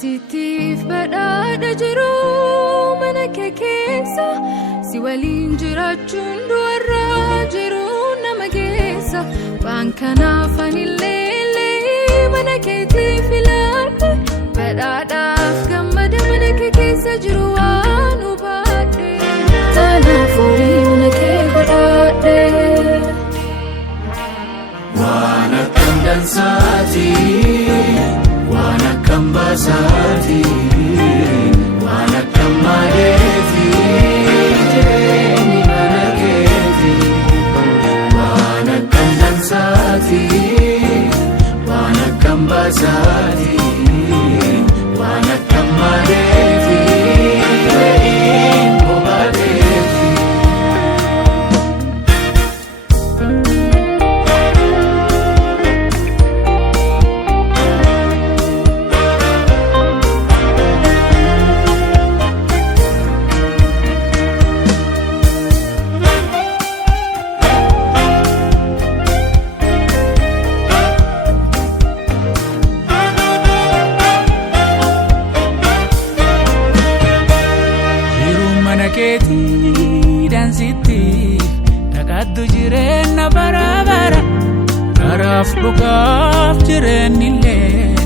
Dansiitiif badhaadha jiru mana kee keessa si waliin jiraachuun du'arraa jiru nama geessa waan kanaaf anillee mana keetiif ilaalte badhaadhaaf gammada mana kee keessa jiru waan hubaadhe tanaaf olii mana kee godhaadhe waan akkam dansaati waan akkam baasaati waan akkam maaleeti jireenyi mana keeti waan akkam dansaati waan akkam baasaati waan akkam maaleeti jireenyi bobaadeeti. Dansitti takaddu jireenya bara karaaf dhugaaf jireenyilleen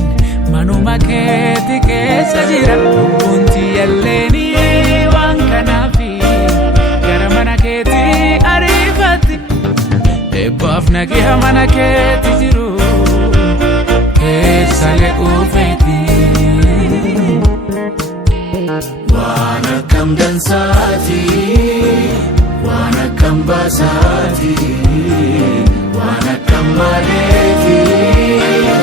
manuma keeti keessa jira bunti yalleeni waan kanaafi gara mana keeti ariifatti eebbaaf nagiha mana keeti jiru keessa le'uufeeti. waan akkam dansaati waan akkam baasaati waan akkam maaleeti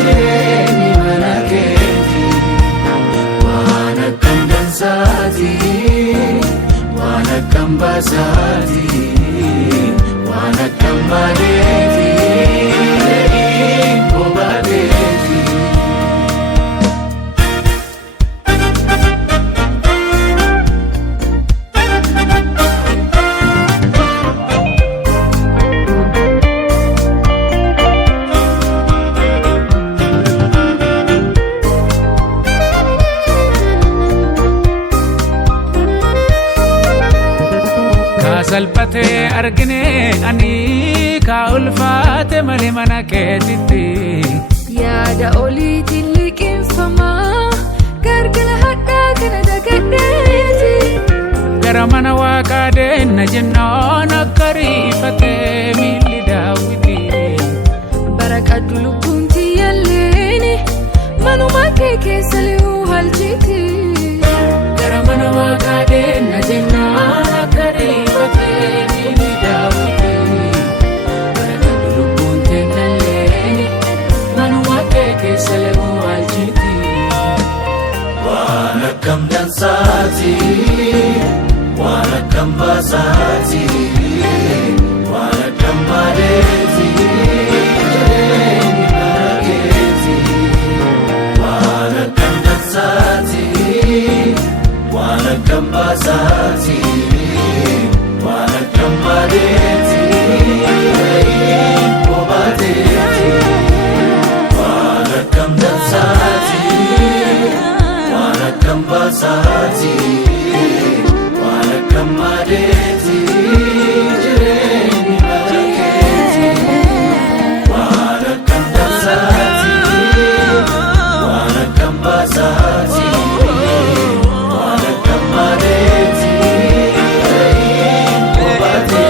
jireenyi mana keeti waan akkam dansaati waan akkam baasaati waan akkam maaleeti jireenyi bobaadeeti. salphate argine ani ka ulfaate mali mana keetitti yaada oliitiin liqinfama gargala hadhaa kana dagadheeti gara mana waaqaa deemna jennaan akka riifatee miilli daawwiti bara qaddu lubbuun tiyyalleeni manuma kee keessa li'uu halchiti gara mana waaqaa deemna jennaan akka riifatee miilli daawwiti bara qaddu lubbuun tiyyalleeni manuma kee keessa li'uu halchiti waan akkam dansaati waan akkam baasaati waan akkam maaleeti jireenyi mana keeti waan akkam dansaati waan akkam baasaati waan akkam maaleeti jireenyi bobaadeeti waan akkam dansaati waan akkam baasaati waan akkam maaleeti jireenyi mana keeti waan akkam dansaati waan akkam baasaati waan akkam maaleeti jireenyi bobaadeeti.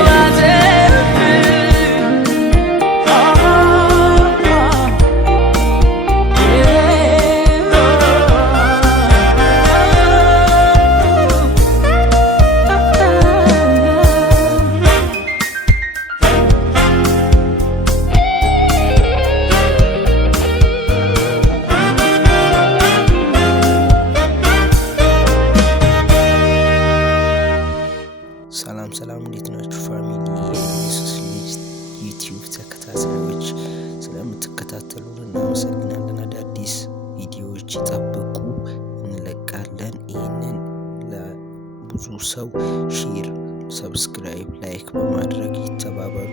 ሰላም እንዴት ናችሁ ፋሚሊ? የኢየሱስ ልጅ ዩቲዩብ ተከታታዮች ስለምትከታተሉን እናመሰግናለን። አዳዲስ ቪዲዮዎች ይጠብቁ፣ እንለቃለን። ይህንን ለብዙ ሰው ሼር፣ ሰብስክራይብ፣ ላይክ በማድረግ ይተባበሩ።